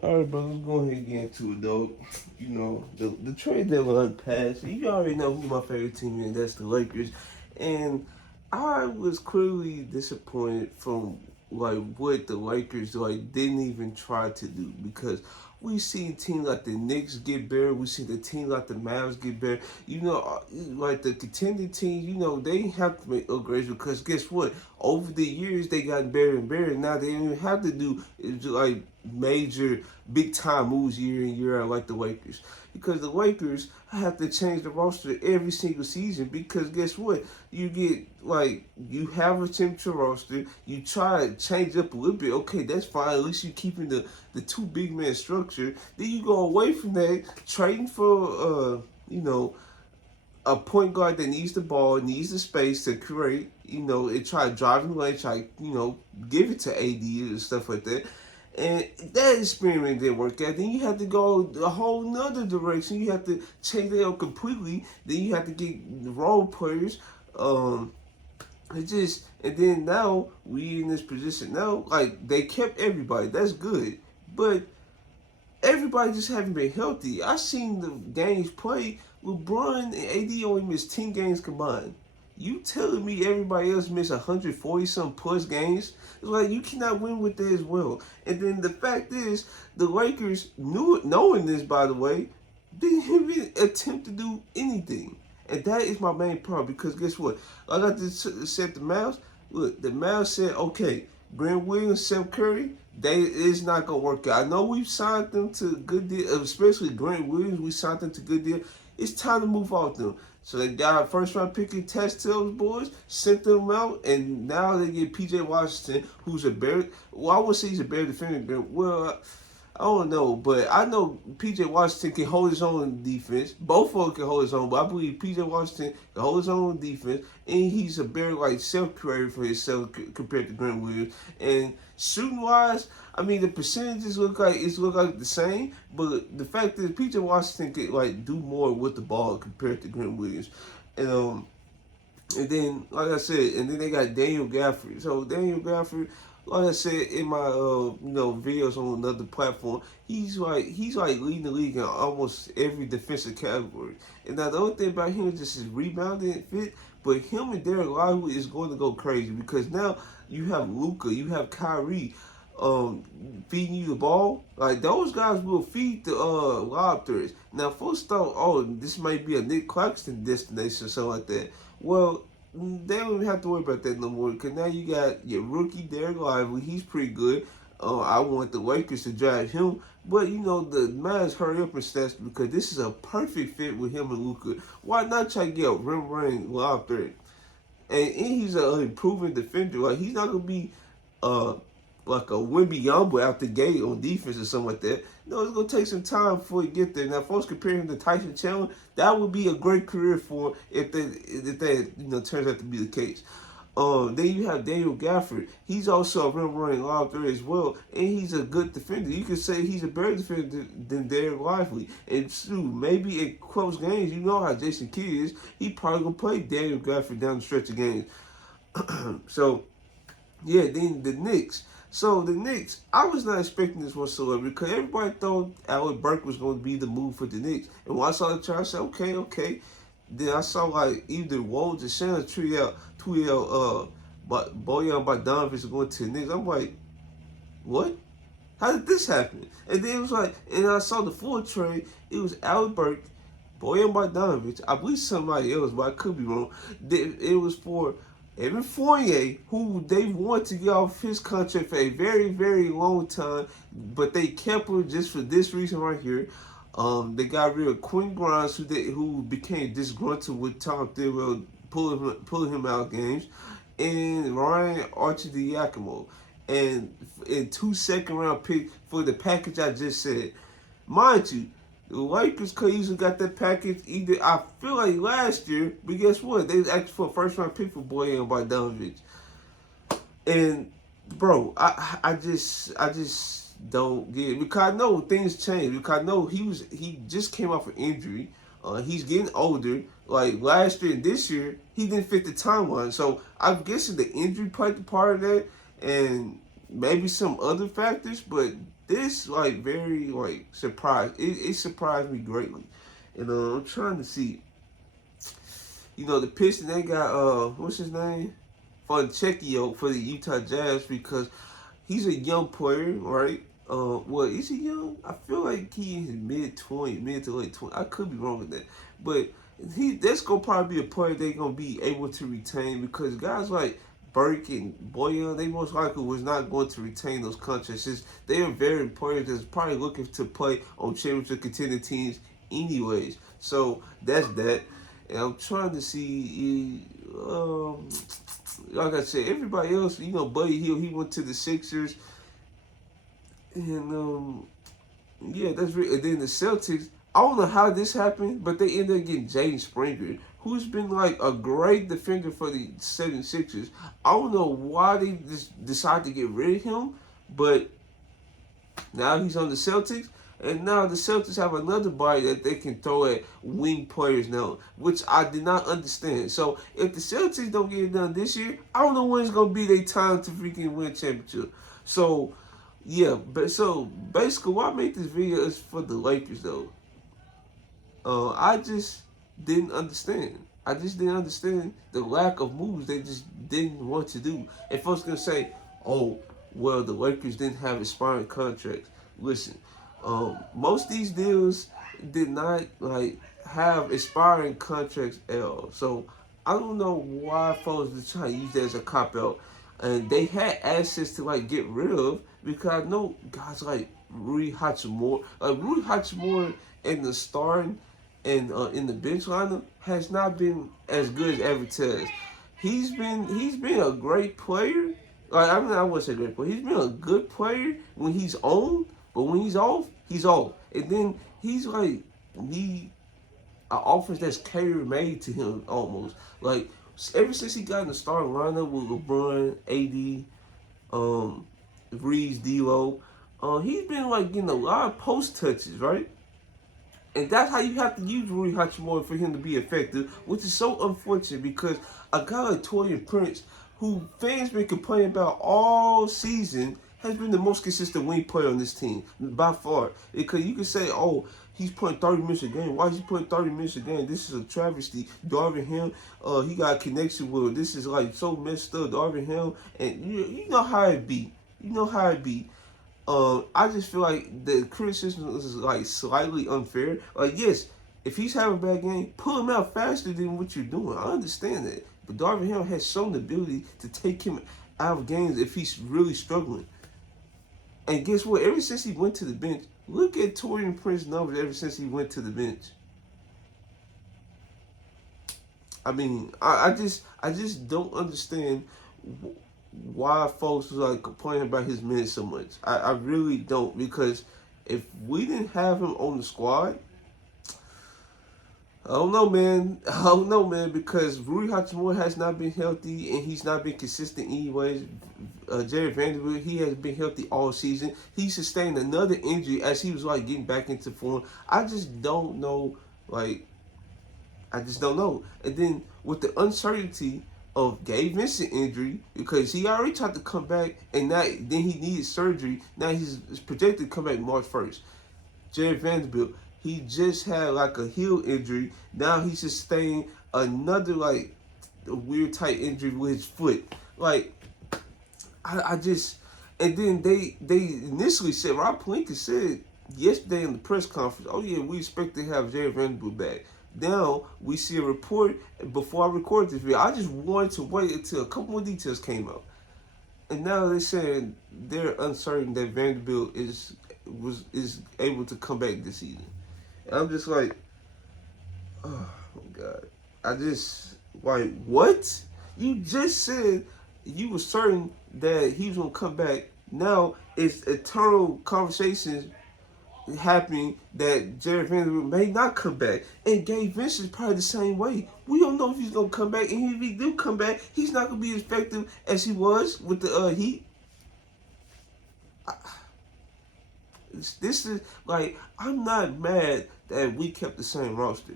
All right, bro, let's go ahead and get into it, though. You know, the trade deadline passed. You already know who my favorite team is. That's the Lakers. And I was clearly disappointed from like what the Lakers like didn't even try to do because we seen teams like the Knicks get better. We see the teams like the Mavs get better. You know, like the contending teams. You know, they have to make upgrades because guess what? Over the years, they got better and better. Now they don't even have to do like major big time moves year in year out like the Lakers. Because the Lakers have to change the roster every single season because guess what? You get like you have a championship roster, you try to change up a little bit, okay, that's fine. At least you keeping the two big man structure. Then you go away from that, trading for you know, a point guard that needs the ball, needs the space to create, you know, and try driving the lane, try, you know, give it to AD and stuff like that. And that experiment didn't work out. Then you have to go a whole nother direction. You have to change it up completely. Then you have to get role players. It just and then now we in this position now. Like they kept everybody. That's good, but everybody just haven't been healthy. I seen the games play. LeBron and AD only missed 10 games combined. You telling me everybody else missed 140 some plus games? It's like you cannot win with that as well. And then the fact is, the Lakers knew it, knowing this by the way, didn't even attempt to do anything. And that is my main problem because guess what? Like I just said the Mavs, look, the Mavs said, okay, Grant Williams, Steph Curry, it's not gonna work out. I know we've signed them to good deal, especially Grant Williams. We signed them to good deal. It's time to move off them. So they got a first round pick and test to those boys, sent them out, and now they get PJ Washington, who's a better. Well, I would say he's a better defender. Well, I don't know, but I know PJ Washington can hold his own in defense. Both of them can hold his own, but I believe PJ Washington can hold his own in defense, and he's a better like self creator for himself compared to Grant Williams. And shooting wise, I mean the percentages look like the same, but the fact is PJ Washington can like do more with the ball compared to Grant Williams, and and then, like I said, and then they got Daniel Gafford. So Daniel Gafford, like I said in my videos on another platform, he's like leading the league in almost every defensive category. And now the only thing about him is just his rebounding fit. But him and Derek Lively is going to go crazy because now you have Luka, you have Kyrie, feeding you the ball. Like those guys will feed the lob threats. Now, folks thought, oh, this might be a Nick Claxton destination or something like that. Well, they don't even have to worry about that no more because now you got your rookie Derek Lively. He's pretty good. I want the Lakers to drive him, but you know the Mavs hurry up and stats because this is a perfect fit with him and Luka. Why not try to get a rim running lob threat? And he's an improving defender. Like he's not gonna be uh like a Wembyamba out the gate on defense or something like that. No, it's gonna take some time before he get there. Now, folks comparing him to Tyson Chandler, that would be a great career for him if that turns out to be the case. Then you have Daniel Gafford. He's also a rim running lob threat as well, and he's a good defender. You could say he's a better defender than Derek Lively. And shoot, maybe in close games, you know how Jason Kidd is. He probably gonna play Daniel Gafford down the stretch of games. So yeah, then the Knicks. So the Knicks, I was not expecting this whatsoever because everybody thought Alec Burke was going to be the move for the Knicks. And when I saw the chart, I said, okay, okay. Then I saw like either Woj or Shannon tweet out, but Bojan Bogdanovic is going to the Knicks. I'm like, what? How did this happen? And then it was like, and I saw the full trade. It was Alec Burke, Bojan Bogdanovic, I believe somebody else, but I could be wrong. It was for Evan Fournier, who they wanted to get off his contract for a very, very long time, but they kept him just for this reason right here. They got rid of Quinn Grimes, who became disgruntled with Tom Thibodeau pulling him out of games, and Ryan Arcidiacono, and in 2 round pick for the package I just said. Mind you, the Lakers could easily got that package either, I feel like last year, but guess what? They was asking for a first round pick for Boyan Bogdanovic. And bro, I just don't get it. Because I know things change. Because I know he just came off an injury. He's getting older. Like last year and this year, he didn't fit the timeline. So I'm guessing the injury played the part of that and maybe some other factors, but this like very like surprised. It surprised me greatly, and I'm trying to see. You know, the Pistons, they got what's his name, Fontecchio for the Utah Jazz because he's a young player, right? Well, is he young? I feel like he in his mid-20s, mid to late 20s. I could be wrong with that, but that's gonna probably be a player they're gonna be able to retain because guys like Burke and Boyan, they most likely was not going to retain those contracts. Since they are very players that's probably looking to play on championship contending teams anyways. So that's that. And I'm trying to see, like I said, everybody else, you know, Buddy Hield, he went to the Sixers. And, yeah, that's real. And then the Celtics, I don't know how this happened, but they ended up getting Jaden Springer, who's been like a great defender for the 76ers. I don't know why they just decided to get rid of him, but now he's on the Celtics. And now the Celtics have another body that they can throw at wing players now, which I did not understand. So if the Celtics don't get it done this year, I don't know when it's gonna be their time to freaking win a championship. So yeah, but so basically, why I make this video is for the Lakers though. I just didn't understand. I just didn't understand the lack of moves they just didn't want to do. And folks gonna say, "Oh, well, the Lakers didn't have expiring contracts." Listen, most of these deals did not like have expiring contracts at all. So I don't know why folks are trying to use that as a cop out. And they had assets to like get rid of because I know guys like Rui Hachimura, Rui Hachimura in the starting and in the bench lineup has not been as good as Evertez. He's been a great player. Like I mean, I wouldn't say great player. He's been a good player when he's on, but when he's off, he's off. And then he's like need an offense that's tailor made to him almost. Like ever since he got in the starting lineup with LeBron, AD, Reeves, D'Lo, he's been like getting a lot of post touches, right? And that's how you have to use Rui Hachimura for him to be effective, which is so unfortunate because a guy like Taurean Prince, who fans been complaining about all season, has been the most consistent wing player on this team by far. Because you can say, oh, he's putting 30 minutes a game. Why is he putting 30 minutes a game? This is a travesty. Darvin Ham, he got a connection with him. This is like so messed up. Darvin Ham, and you know how it be. You know how it be. I just feel like the criticism is like slightly unfair. Like, yes, if he's having a bad game, pull him out faster than what you're doing. I understand that. But Darvin Ham has shown the ability to take him out of games if he's really struggling. And guess what? Ever since he went to the bench, look at Taurean Prince's numbers ever since he went to the bench. I mean, I just don't understand why folks was like complaining about his minutes so much. I really don't, because if we didn't have him on the squad, I don't know, man, because Rui Hachimura has not been healthy and he's not been consistent anyways. Jarred Vanderbilt, he has been healthy all season. He sustained another injury as he was like getting back into form. I just don't know, I just don't know. And then with the uncertainty of Gabe Vincent injury, because he already tried to come back and then he needed surgery. Now he's projected to come back March 1st. Jarred Vanderbilt, he just had like a heel injury. Now he sustained another like a weird tight injury with his foot. Like I just, and then they initially said, Rob Pelinka said yesterday in the press conference, oh yeah, we expect to have Jarred Vanderbilt back. Now we see a report. Before I recorded this video, I just wanted to wait until a couple more details came out. And now they're saying they're uncertain that Vanderbilt is able to come back this season. And I'm just like, oh my God. I just, like, what? You just said you were certain that he was going to come back. Now it's eternal conversations happening that Jarred Vanderbilt may not come back. And Gabe Vincent's probably the same way. We don't know if he's going to come back. And if he do come back, he's not going to be as effective as he was with the Heat. This is like, I'm not mad that we kept the same roster.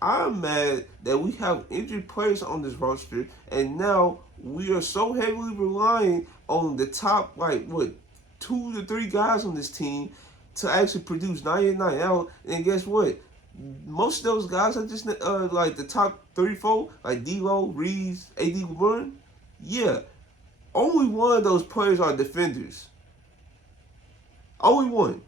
I'm mad that we have injured players on this roster, and now we are so heavily relying on the top, like, what, 2 to 3 guys on this team to actually produce night in, night out. And guess what? Most of those guys are just like the top 3, 4, like D'Lo, Reeves, AD LeBron. Yeah, only one of those players are defenders. Only one.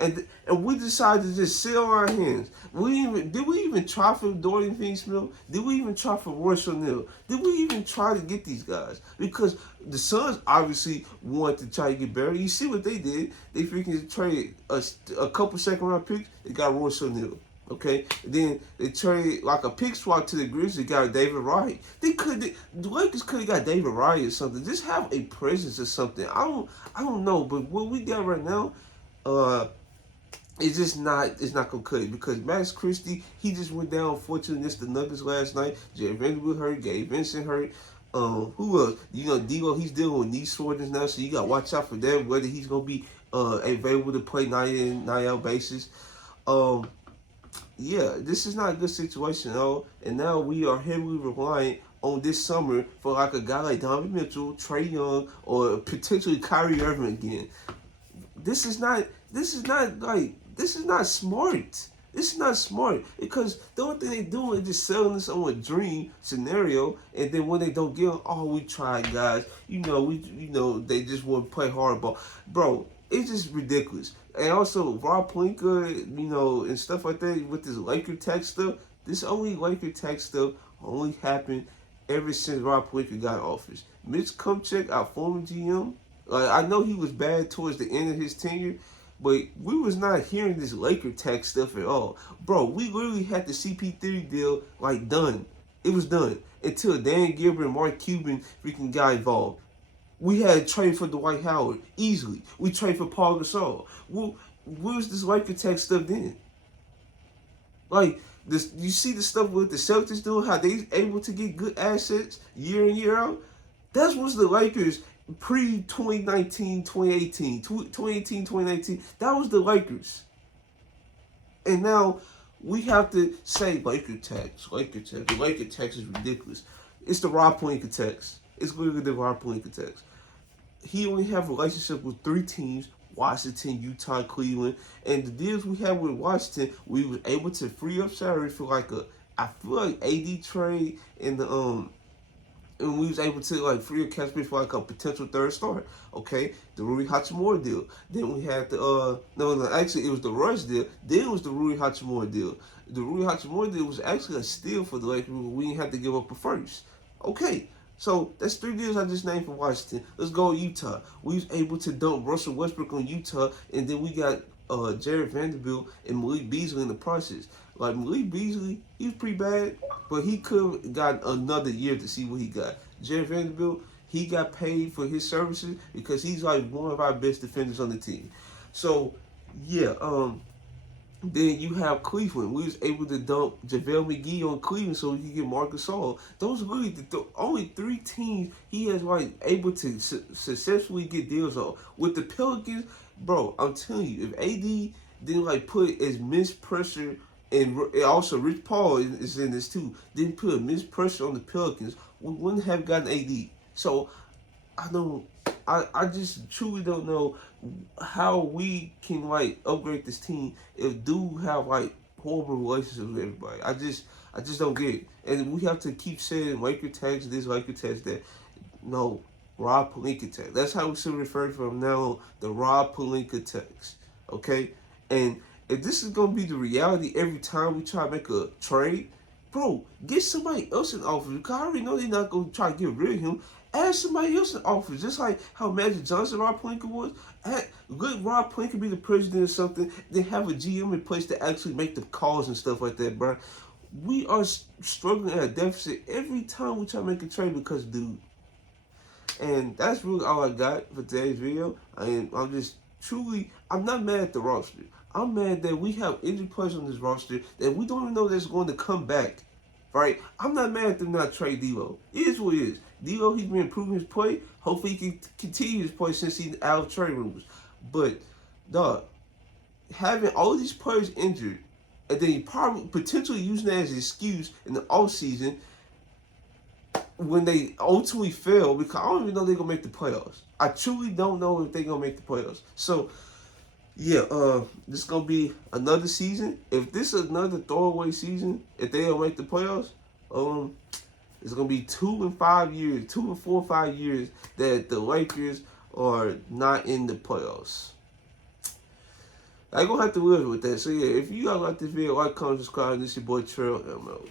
And we decided to just sit on our hands. Did we even try for Dorian Finney-Smith? Did we even try for Royce O'Neal? Did we even try to get these guys? Because the Suns obviously wanted to try to get better. You see what they did? They freaking traded a couple second-round picks. They got Royce O'Neal. Okay, then they traded like a pick swap to the Grizzlies. They got David Wright. The Lakers could have got David Wright or something. Just have a presence or something. I don't know, but what we got right now, it's just not. It's not gonna cut it because Max Christie, he just went down unfortunately against the Nuggets last night. Jared Vanderbilt hurt. Gabe Vincent hurt. Who else? You know, D'Lo, he's dealing with knee soreness now, so you gotta watch out for that. Whether he's gonna be available to play night in, night out basis. Yeah, this is not a good situation, though. And now we are heavily reliant on this summer for like a guy like Donovan Mitchell, Trae Young, or potentially Kyrie Irving again. This is not smart. This is not smart because the only thing they do is just selling us on a dream scenario, and then when they don't get them, oh, we tried, guys. They just want to play hardball, bro. It's just ridiculous. And also, Rob Pelinka, and stuff like that with this Laker tech stuff. This Laker tech stuff only happened ever since Rob Pelinka got in office. Mitch Kupchak, our former GM, I know he was bad towards the end of his tenure, but we was not hearing this Laker tech stuff at all. Bro, we literally had the CP3 deal, done. It was done. Until Dan Gilbert and Mark Cuban freaking got involved. We had trade for Dwight Howard, easily. We trade for Paul Gasol. Where was this Laker tech stuff then? You see the stuff with the Celtics doing, how they able to get good assets year in, year out? That was the Lakers pre-2019, 2018, 2018, 2019. That was the Lakers. And now we have to say Laker tax. The Laker tax is ridiculous. It's the Rob Pelinka tax. It's literally the Rob Pelinka tax. He only have a relationship with 3 teams: Washington, Utah, Cleveland. And the deals we had with Washington, we were able to free up salary for I feel like AD trade and and we was able to free up cap space for a potential third star. Okay, the Rui Hachimura deal. Then we had actually it was the Rush deal. Then it was the Rui Hachimura deal. The Rui Hachimura deal was actually a steal for the Lakers. We didn't have to give up a first. Okay. So that's 3 deals I just named for Washington. Let's go Utah. We was able to dump Russell Westbrook on Utah, and then we got Jared Vanderbilt and Malik Beasley in the process. Malik Beasley, he was pretty bad, but he could have got another year to see what he got. Jared Vanderbilt, he got paid for his services because he's one of our best defenders on the team. So yeah, then you have Cleveland. We was able to dump JaVale McGee on Cleveland so we could get Marc Gasol. Those are really the only 3 teams he has able to successfully get deals on. With the Pelicans, bro, I'm telling you, if AD didn't put as much pressure, and also Rich Paul is in this too, didn't put as much pressure on the Pelicans, we wouldn't have gotten AD. So I just truly don't know how we can upgrade this team if do have horrible relationships with everybody. I just don't get it. And we have to keep saying Laker tax this, Laker tax that. No, Rob Pelinka tax. That's how we should refer from now on, the Rob Pelinka tax. Okay? And if this is gonna be the reality every time we try to make a trade, bro, get somebody else in office. Because I already know they're not gonna try to get rid of him. Add somebody else in office, just like how Magic Johnson, Rob Pelinka was. Let Rob Pelinka be the president or something, then have a GM in place to actually make the calls and stuff like that, bro. We are struggling at a deficit every time we try to make a trade because, dude. And that's really all I got for today's video. I'm not mad at the roster. I'm mad that we have injured players on this roster that we don't even know that's going to come back. Right? I'm not mad at them not trade D'Lo. It is what it is. D'Lo, he's been improving his play. Hopefully he can continue his play since he's out of trade rumors. But, dog, having all these players injured, and then you probably potentially using that as an excuse in the offseason, when they ultimately fail, because I don't even know they're gonna make the playoffs. I truly don't know if they're gonna make the playoffs. So yeah, this is gonna be another season. If this is another throwaway season, if they don't make the playoffs, it's gonna be 2 and 5 years, 2 and 4 or 5 years that the Lakers are not in the playoffs. I gonna have to live with that. So yeah, if you guys like this video, like, comment, subscribe. This is your boy Trail ML.